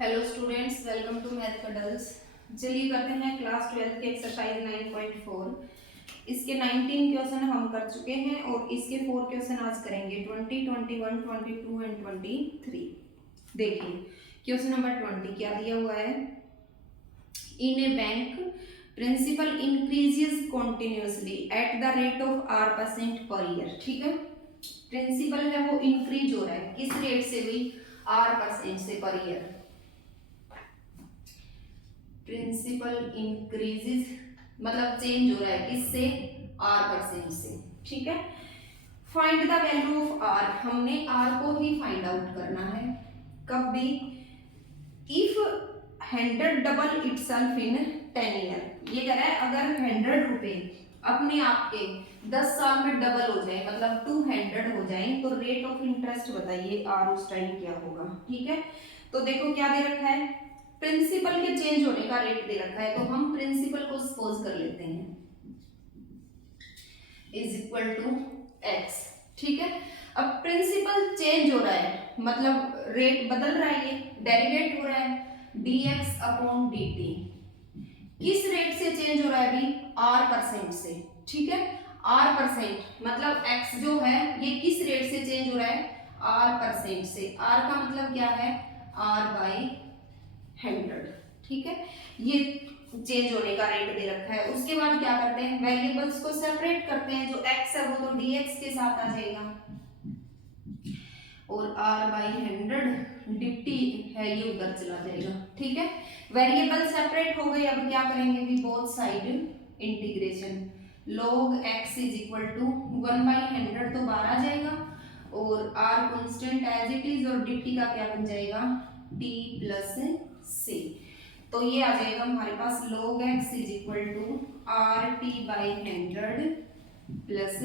Hello students, welcome to math puddles. चलिए करते हैं क्लास 12 के एक्सरसाइज 9.4। इसके 19 क्वेश्चन हम कर चुके हैं और इसके 4 क्वेश्चन आज करेंगे 20, 21, 22 एंड 23। देखिए क्वेश्चन नंबर 20 क्या दिया हुआ है। In a bank principal increases continuously at the rate of R% per year. ठीक है, प्रिंसिपल है वो इंक्रीज हो रहा है किस रेट से भी, R% से पर ईयर। प्रिंसिपल इंक्रीजेस मतलब चेंज हो रहा है किससे, R% से। ठीक है, find the value of R, हमने R को ही फाइंड आउट करना है। कब भी, if 100 double itself in 10 year. ये कह रहा है अगर 100 रुपए अपने आप के 10 साल में डबल हो जाए, मतलब 200 हो जाए, तो रेट ऑफ इंटरेस्ट बताइए R उस टाइम क्या होगा। ठीक है, तो देखो क्या दे रखा है, प्रिंसिपल के चेंज होने का रेट दे रखा है, तो हम प्रिंसिपल को सपोज कर लेते हैं इज इक्वल टू x। ठीक है, अब प्रिंसिपल चेंज हो रहा है मतलब रेट बदल रहा है, ये डेरिवेट हो रहा है dx अपॉन dt। किस रेट से चेंज हो रहा है अभी, R% से। ठीक है, R% मतलब x जो है ये किस रेट से चेंज हो रहा है, R% से। R का मतलब क्या है, R/100। ठीक है, ये चेंज होने का रेट दे रखा है। उसके बाद क्या करते हैं, वेरिएबल्स को सेपरेट करते हैं। जो x है वो तो dx के साथ आ जाएगा और R/100 dt है ये उधर चला जाएगा। ठीक है, वेरिएबल सेपरेट हो गए। अब क्या करेंगे भी, both side integration. log x is equal to 1/100 तो बाहर आ जाएगा और r constant as it is, और dt का क्या बन जाएगा, t प्लस c। तो ये आ जाएगा हमारे पास log x is equal to RT/100 plus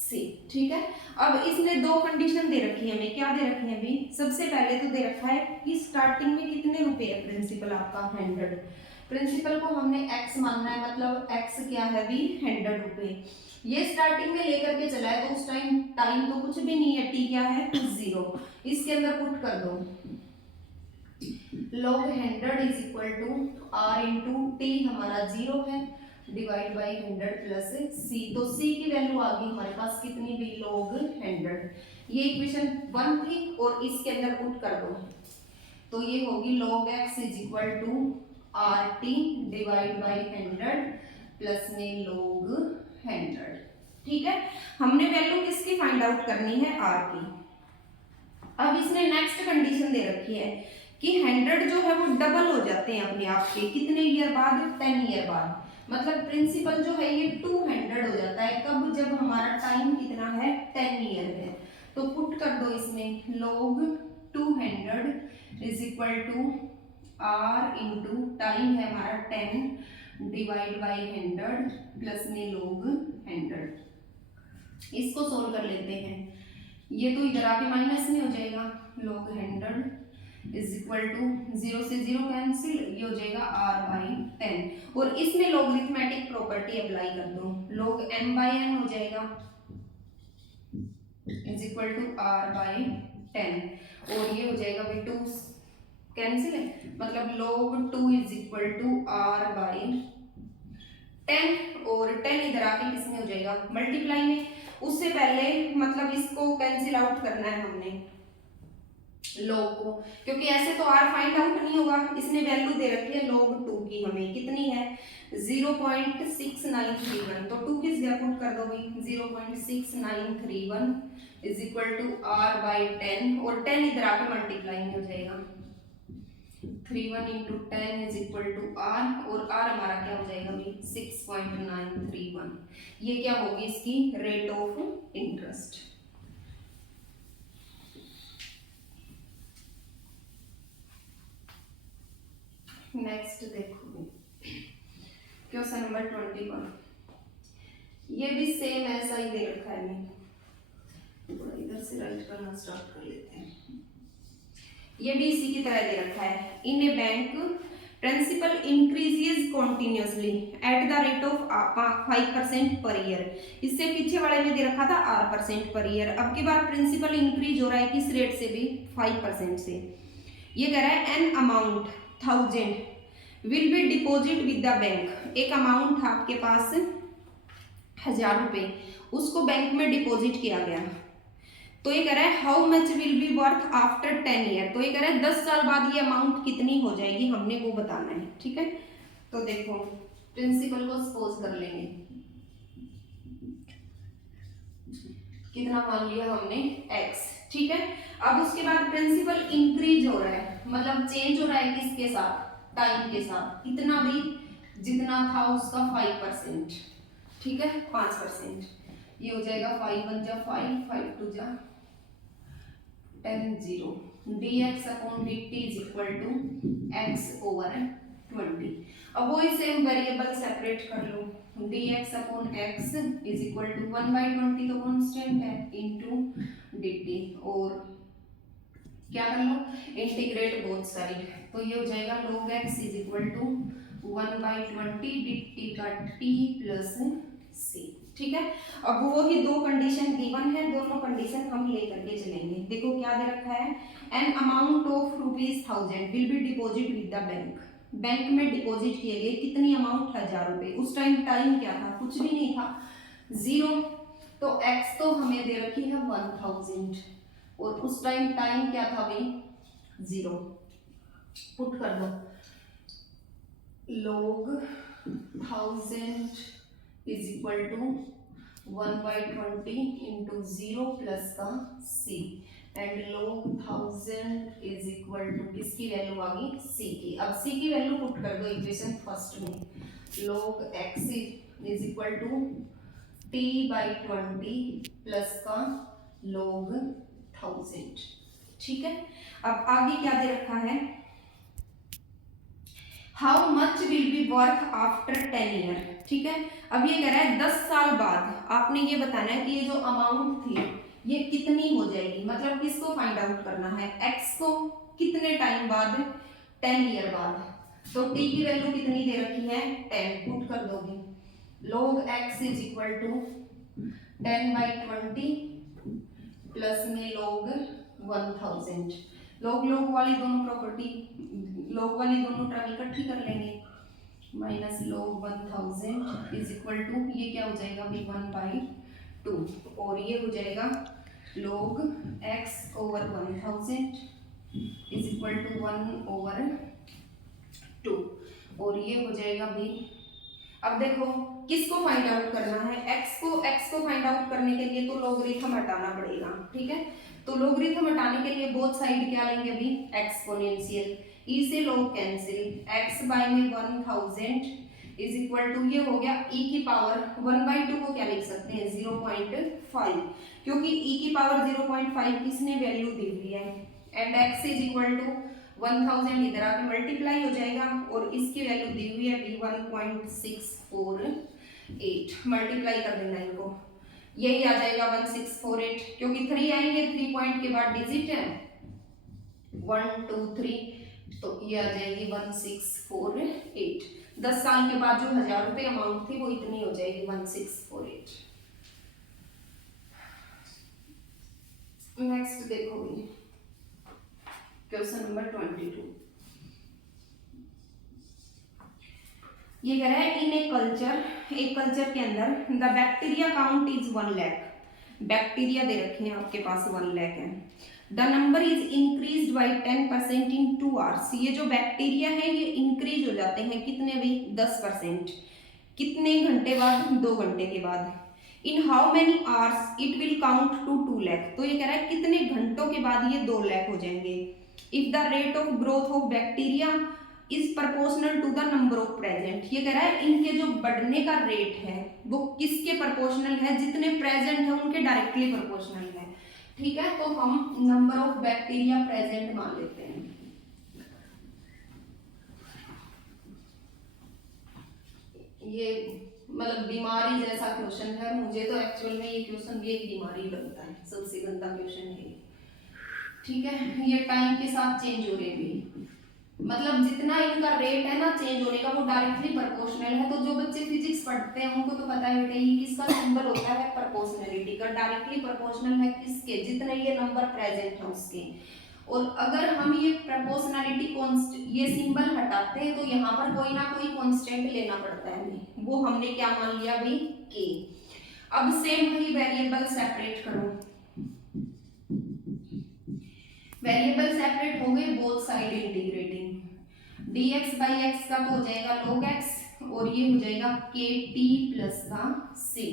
c। ठीक है, अब इसने दो कंडीशन दे रखी है हमें। क्या दे रखी है अभी, सबसे पहले तो दे रखा है कि स्टार्टिंग में कितने रुपए है प्रिंसिपल आपका, 100। प्रिंसिपल को हमने x मानना है, मतलब x क्या है अभी, 100 रुपए। ये स्टार्टिंग में लेकर के चला है तो उस टाइम तो कुछ भी नहीं है, t क्या है 0। इसके अंदर पुट कर दो log 100 is equal to r into t, हमारा 0 है, डिवाइड बाई 100 प्लस c। तो c की वैल्यू आ गई हमारे पास कितनी भी, log 100। ये इक्वेशन 1 थी और इसके अंदर पुट कर दो तो ये होगी log x is equal to RT divide by 100 plus में log 100। ठीक है, हमने वैल्यू किसकी फाइंड आउट करनी है, R की। अब इसने नेक्स्ट कंडीशन दे रखी है कि 100 जो है वो डबल हो जाते हैं अपने आप के, कितने ईयर बाद, 10 ईयर बाद। मतलब प्रिंसिपल जो है ये 200 हो जाता है कब, जब हमारा टाइम कितना है, 10 ईयर है। तो पुट कर दो इसमें log 200 is equal to r into time है हमारा 10 डिवाइड बाई 100 प्लस में log 100। इसको सोल्व कर लेते हैं, ये तो इधर आके माइनस में हो जाएगा, log 100 इज इक्वल टू 0 से 0 कैंसिल, ये हो जाएगा R/10। और इसमें लॉगरिथमेटिक प्रॉपर्टी अप्लाई कर दो, log m/n हो जाएगा इज इक्वल टू R/10। और ये हो जाएगा भी 2 कैंसिल है, मतलब log 2 is equal to R/10। और 10 इधर आके किसमें हो जाएगा, मल्टीप्लाई में। उससे पहले मतलब इसको कैंसिल आउट करना है हमने log को, क्योंकि ऐसे तो r फाइंड आउट नहीं होगा। इसने वैल्यू दे रखी है log 2 की, हमें कितनी है 0.6931। तो 2 किस जगह पुट कर दो भाई, 0.6931 इज इक्वल टू R/10 और 10 इधर आके मल्टीप्लाई में हो जाएगा, 31 into 10 is equal to R, और R हमारा क्या हो जाएगा भाई 6.931। ये क्या होगी इसकी रेट ऑफ इंटरेस्ट। नेक्स्ट देखो क्वेश्चन नंबर 21। ये भी सेम ऐसा ही दे रखा है, मैं इधर से राइट करना स्टार्ट कर लेते हैं। ये भी इसी की तरह दे रखा है, in a bank principal increases continuously at the rate of 5% per year. इससे पीछे वाले में दे रखा था R% पर ईयर। अब की बार प्रिंसिपल इंक्रीज हो रहा है किस रेट से भी, 5% से। ये कह रहा है an amount 1000 will be deposit with the bank. एक अमाउंट आपके पास 1000 रुपये, उसको बैंक में डिपॉजिट किया गया। तो ये कह रहा है how much will be worth after 10 year. तो ये कह रहा है 10 साल बाद ये अमाउंट कितनी हो जाएगी, हमने वो बताना है। ठीक है, तो देखो प्रिंसिपल को सपोज कर लेंगे, कितना मान लिया हमने x। ठीक है, अब उसके बाद प्रिंसिपल इंक्रीज हो रहा है, मतलब चेंज हो रहा है किसके साथ, टाइम के साथ। इतना भी जितना था उसका 5%। ठीक है, 5%। ये हो जाएगा 5 1 जा 5, 5 2 जा 10 0 dx upon dt is equal to x over 20। अब वही सेम वेरिएबल सेपरेट कर लो, dx upon x is equal to 1/20 तो कांस्टेंट है इनटू dt, और क्या कर लो इंटीग्रेट बोथ साइड। तो ये हो जाएगा log x is equal to 1/20 dt का t प्लस c। ठीक है, अब वो ही दो कंडीशन गिवन है, दोनों कंडीशन हम लेकर के चलेंगे। देखो क्या दे रखा है, an amount of ₹1000 will be deposit with the bank. Bank में डिपॉजिट किए गए कितनी अमाउंट, 1000 रुपए। उस टाइम क्या था, कुछ भी नहीं था, 0। तो x तो हमें दे रखी है 1000 और उस टाइम क्या था भाई, 0। पुट कर दो log 1000 is equal to 1/20 into 0 plus का c, and log 1000 is equal to किसकी वैल्यू आ गई, c की। अब c की वैल्यू पुट कर दो इक्वेशन फर्स्ट में, log x is equal to t/20 plus का log 1000। ठीक है, अब आगे क्या दे रखा है, how much will be worth after 10 year. ठीक है, अब ये कह रहा है 10 साल बाद आपने ये बताना है कि ये जो अमाउंट थी ये कितनी हो जाएगी, मतलब किसको फाइंड आउट करना है, x को। कितने टाइम बाद, 10 ईयर बाद। तो t की वैल्यू कितनी दे रखी है, 10। पुट कर दोगे log x is equal to 10/20 plus में log 1000। log वाली दोनों प्रॉपर्टी, log वाली दोनों टर्म इकट्ठी कर लेंगे, minus log 1000 is equal to ये क्या हो जाएगा भी 1/2, और ये हो जाएगा log x over 1000 is equal to 1/2, और ये हो जाएगा भी। अब देखो किसको फाइंड आउट करना है, x को फाइंड आउट करने के लिए तो लॉगरिथम हटाना पड़ेगा। ठीक है, तो लॉगरिथम हटाने के लिए बोथ साइड क्या लेंगे अभी, एक्सपोनेंशियल। e से log कैंसिल, x बाय में 1000 इज इक्वल टू ये हो गया e की पावर 1/2 को क्या लिख सकते हैं 0.5, क्योंकि e की पावर 0.5 किसने वैल्यू दी हुई है, and x is equal to 1000 इधर आके मल्टीप्लाई हो जाएगा, और इसकी वैल्यू दी हुई है 1.648। मल्टीप्लाई कर देना इनको, यही आ जाएगा 1648, क्योंकि 3 आएंगे, 3 पॉइंट के बाद डिजिट है 1 2 3, तो ये आ जाएगी 1648। 10 साल के बाद जो 1000 रुपए अमाउंट थी वो इतनी हो जाएगी 1648। नेक्स्ट देखो क्वेश्चन नंबर 22। ये कह रहा है इन एक कल्चर के अंदर the bacteria count is 1 lakh. Bacteria they रखे हैं आपके पास 1 लाख है। The number is increase by 10% in 2 hours. ये जो बैक्टीरिया है ये इंक्रीज हो जाते हैं कितने भी 10%, कितने घंटे बाद, 2 घंटे के बाद। In how many hours it will count to 2 lakh. तो ये कह रहा है कितने घंटों के बाद ये 2 लाख हो जाएंगे। If the rate of growth of bacteria is proportional to the number of present. ये कह रहा है इनके जो बढ़ने का रेट है वो किसके प्रोपोर्शनल है, जितने प्रेजेंट है उनके डायरेक्टली प्रोपोर्शनल है। ठीक है, तो हम नंबर ऑफ बैक्टीरिया प्रेजेंट मान लेते हैं। ये मतलब बीमारी जैसा क्वेश्चन है, मुझे तो एक्चुअल में ये क्वेश्चन भी एक बीमारी लगता है, सबसे गंदा क्वेश्चन है। ठीक है, ये टाइम के साथ चेंज हो रहे भी, मतलब जितना इनका रेट है ना चेंज होने का वो डायरेक्टली प्रोपोर्शनल है। तो जो बच्चे फिजिक्स पढ़ते हैं उनको तो पता है बेटा ये किसका सिंबल होता है, प्रोपोर्शनलिटी का। डायरेक्टली प्रोपोर्शनल है किसके, जितने ये नंबर प्रेजेंट है उसके। और अगर हम ये प्रोपोर्शनलिटी कांस्टेंट ये सिंबल हटाते हैं तो यहाँ पर कोई ना कोई कांस्टेंट लेना पड़ता है हमें, वो हमने क्या मान लिया भाई k। अब सेम वही वेरिएबल सेपरेट करो, वेरिएबल सेपरेट हो गए, both side integrating, dx by x का तो हो जाएगा log x और ये हो जाएगा kt प्लस का c।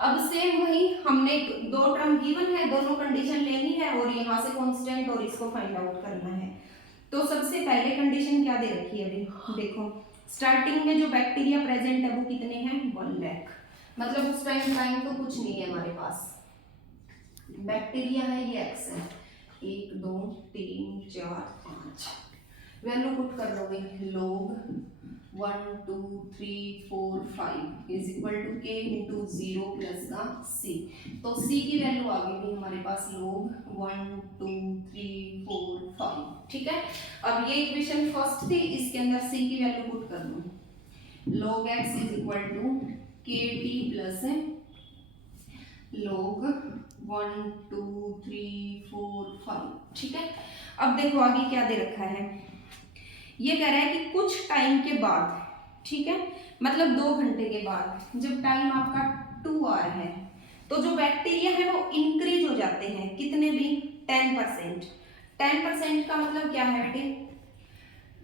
अब सेम वही हमने दो टर्म गिवन है, दोनों कंडीशन लेनी है और यहाँ से कांस्टेंट और इसको फाइंड आउट करना है। तो सबसे पहले कंडीशन क्या दे रखी है अभी देखो, स्टार्टिंग में जो बैक्टीरिया प्रेजेंट है वो कितने हैं 1 लाख, मतलब उस टाइम तो कुछ नहीं है हमारे पास, बैक्टीरिया है ये x है, 1 2 3 4 5, वैल्यू पुट कर लोगे log 1 2 3 4 5 is equal to k into 0 plus का c। तो c की वैल्यू आ गई थी हमारे पास log 1 2 3 4 5, ठीक है। अब ये इक्वेशन फर्स्ट थी, इसके अंदर c की वैल्यू पुट कर दो, log x is equal to kt plus log 1 2 3 4 5, ठीक है। अब देखो आगे क्या दे रखा है, ये कह रहा है कि कुछ टाइम के बाद, ठीक है, मतलब 2 घंटे के बाद, जब टाइम आपका 2 आवर है तो जो बैक्टीरिया है वो इंक्रीज हो जाते हैं, कितने भी 10%। 10% का मतलब क्या है बेटे,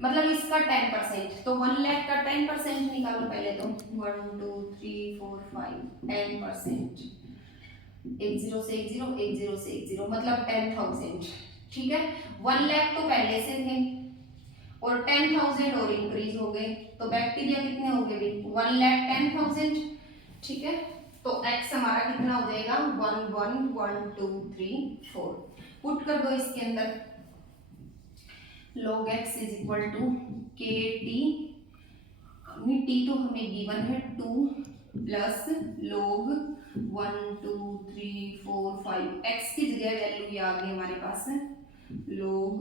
मतलब इसका 10%, तो 1 लाख का 10% निकालो पहले, तो 1 2 3 4 5 10%, 1 0 से 1 0 1 0 से 1 0 मतलब 10,000, ठीक है। 1 लाख तो पहले से थे और 10,000 और इंक्रीज हो गए, तो बैक्टीरिया कितने हो गए भाई 1,10,000, ठीक है। तो x हमारा कितना हो जाएगा 1 1 1 2 3 4, पुट कर दो इसके अंदर, log x is equal to kt, t तो हमें गिवन है 2 प्लस log 1 2 3 4 5, x की जगह वैल्यू ये आ गई हमारे पास है log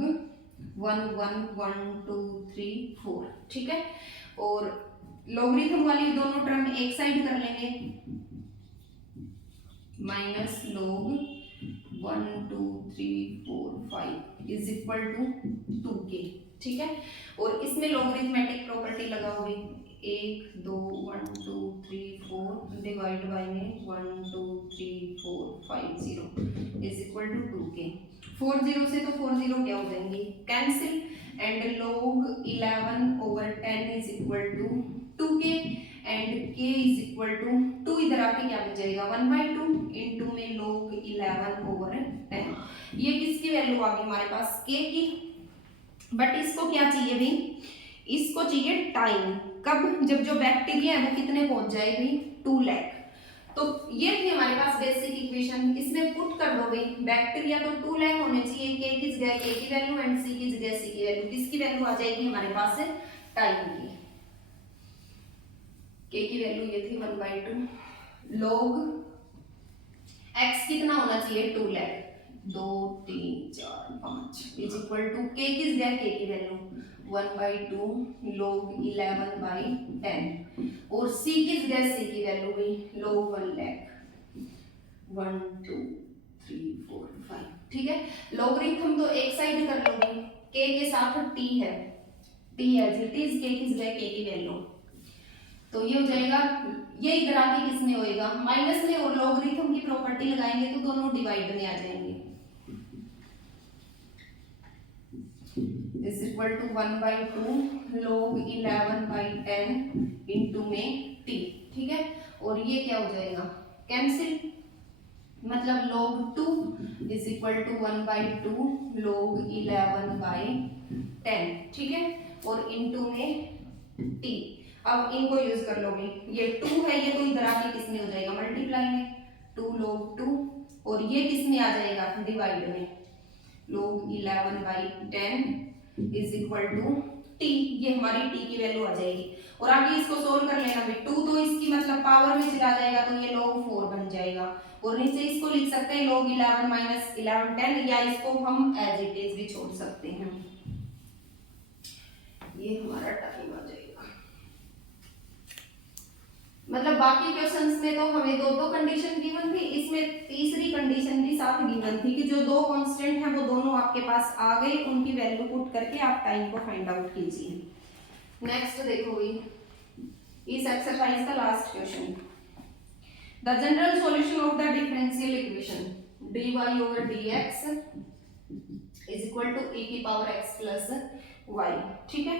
1 1 1 2 3 4, ठीक है। और लॉगरिथम वाली दोनों टर्म एक साइड कर लेंगे, minus log 1 2 3 4 5 is equal to 2k, ठीक है। और इसमें लॉगरिथमेटिक प्रॉपर्टी लगाओगे, 1 2 1 2 3 4 डिवाइड बाय में 1 2 3 4 5 0 इज इक्वल टू 2k। 4 0 से तो 4 0 क्या हो जाएंगे cancel, and log 11 over 10 is equal to 2k and k is equal to 2, इधर आके क्या बच जाएगा 1/2 इनटू में log 11 ओवर 10। ये किसकी वैल्यू आ गई हमारे पास k की, बट इसको क्या चाहिए भाई, इसको चाहिए टाइम, कब, जब जो बैक्टीरिया है वो कितने पहुंच जाएगी 2 लाख। तो ये थी हमारे पास बेसिक इक्वेशन, इसमें पुट कर दो भाई, बैक्टीरिया तो 2 लाख होने चाहिए, k की जगह k की वैल्यू एंड c की जगह c की वैल्यू, किसकी वैल्यू आ जाएगी हमारे पास टाइम की, k की वैल्यू ये थी 1/2, log x कितना होना चाहिए 2 lakh, 2 3 4 5 is equal to k की जगह k की वैल्यू 1/2 log 11/10 और c की जगह c की वैल्यू हुई log 1 लाख 1 2 3 4 5, ठीक है। लॉगरिथम तो एक साइड कर लोगे, k के साथ t है, t as it is, k की जगह k की वैल्यू, तो ये हो जाएगा, ये इधर आके किस में होएगा माइनस में, और लॉगरिथम की प्रॉपर्टी लगाएंगे तो दोनों डिवाइड में आ जाएंगे, is equal to 1/2 log 11/10 into में t, ठीक है। और ये क्या हो जाएगा कैंसिल, मतलब log 2 is equal to 1/2 log 11/10, ठीक है, और इंटू में t। अब इनको यूज कर लोगे, ये 2 है, ये तो इधर आके किस में हो जाएगा मल्टीप्लाई में, 2 log 2, और ये किस में आ जाएगा डिवाइड में, log 11/10 is equal to t, ये हमारी t की वैल्यू आ जाएगी। और आगे इसको सोल्व कर लेना, 2 तो इसकी मतलब पावर में चला जाएगा तो ये log 4 बन जाएगा, और नीचे इसको लिख सकते हैं log 11 माइनस 11 10, या इसको हम एज इट इज भी छोड़ सकते हैं, ये हमारा टाइम आ जाएगा। मतलब बाकी क्वेश्चंस में तो हमें दो दो कंडीशन गिवन थी, इसमें तीसरी कंडीशन भी साथ गिवन थी कि जो दो कांस्टेंट हैं वो दोनों आपके पास आ गए, उनकी वैल्यू पुट करके आप टाइम को फाइंड आउट कीजिए। नेक्स्ट देखो इस एक्सरसाइज का last question, the general solution of the differential equation dy over dx is equal to e की पावर x प्लस y। ठीक है,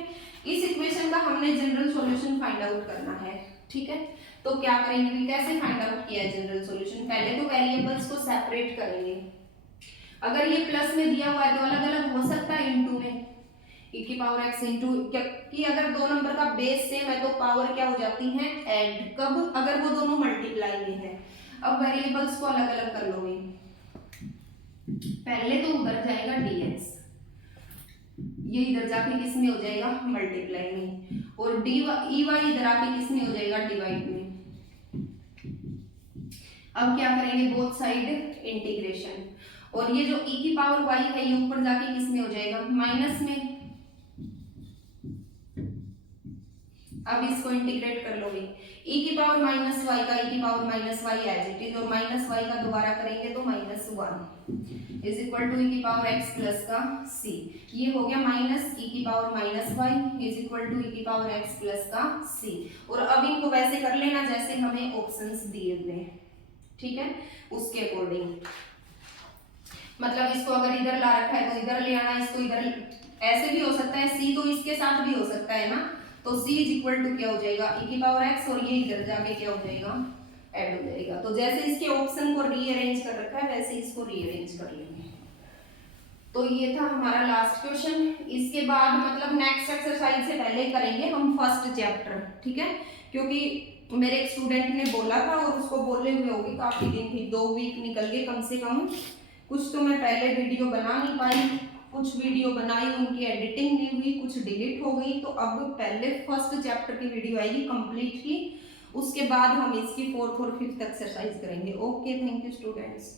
इस इक्वेशन का हमने जनरल सॉल्यूशन फाइंड आउट करना है। ठीक है, तो क्या करेंगे, कैसे फाइंड आउट किया है जनरल सॉल्यूशन, पहले तो वेरिएबल्स को सेपरेट करेंगे। अगर ये प्लस में दिया हुआ है तो अलग अलग हो सकता है इनटू में, e की पावर x इनटू, कि अगर दो नंबर का बेस सेम है तो पावर क्या हो जाती है ऐड, कब, अगर वो दोनों मल्टीप्लाई में है। अब वेरिएबल्स को अलग अलग कर लोगे, पहले तो उधर जाएगा dx, ये इधर जाके किस में हो जाएगा मल्टीप्लाई में, और dy इधर आके किस में हो जाएगा डिवाइड में। अब क्या करेंगे, बोथ साइड इंटीग्रेशन, और ये जो e की पावर y है ये ऊपर जाके किस में हो जाएगा माइनस में। अब इसको इंटीग्रेट कर लोगे, e की पावर माइनस y का e की power minus y as it is, और माइनस y का दोबारा करेंगे तो minus 1 is equal to e की पावर x प्लस का c। ये हो गया माइनस e की power minus y is equal to e की पावर x प्लस का c। और अब इनको वैसे कर लेना जैसे हमें ऑप्शंस दिए हुए हैं। ठीक है, उसके अकॉर्डिंग, मतलब इसको अगर इधर ला रखा है तो इधर ले आना, इसको इधर, ऐसे भी हो सकता है, c तो इसके साथ भी हो सकता है ना, तो c इज इक्वल टू क्या हो जाएगा e की पावर x, और ये इधर जाके क्या हो जाएगा ऐड हो जाएगा। तो जैसे इसके ऑप्शन को रीअरेंज कर रखा है वैसे इसको रीअरेंज कर लेंगे। तो ये था हमारा लास्ट क्वेश्चन। इसके बाद मतलब नेक्स्ट एक्सरसाइज से पहले करेंगे हम फर्स्ट चैप्टर। ठीक है, क्योंकि मेरे एक स्टूडेंट ने बोला था और उसको बोले हुए होगी काफी दिन थी, 2 वीक निकल गए कम से कम। कुछ तो मैं पहले वीडियो बना नहीं पाई, कुछ वीडियो बनाई उनकी एडिटिंग नहीं हुई, कुछ डिलीट हो गई। तो अब पहले फर्स्ट चैप्टर की वीडियो आएगी कंप्लीट की, उसके बाद हम इसकी 4th और 5th एक्सरसाइज करेंगे। Okay, thank you students.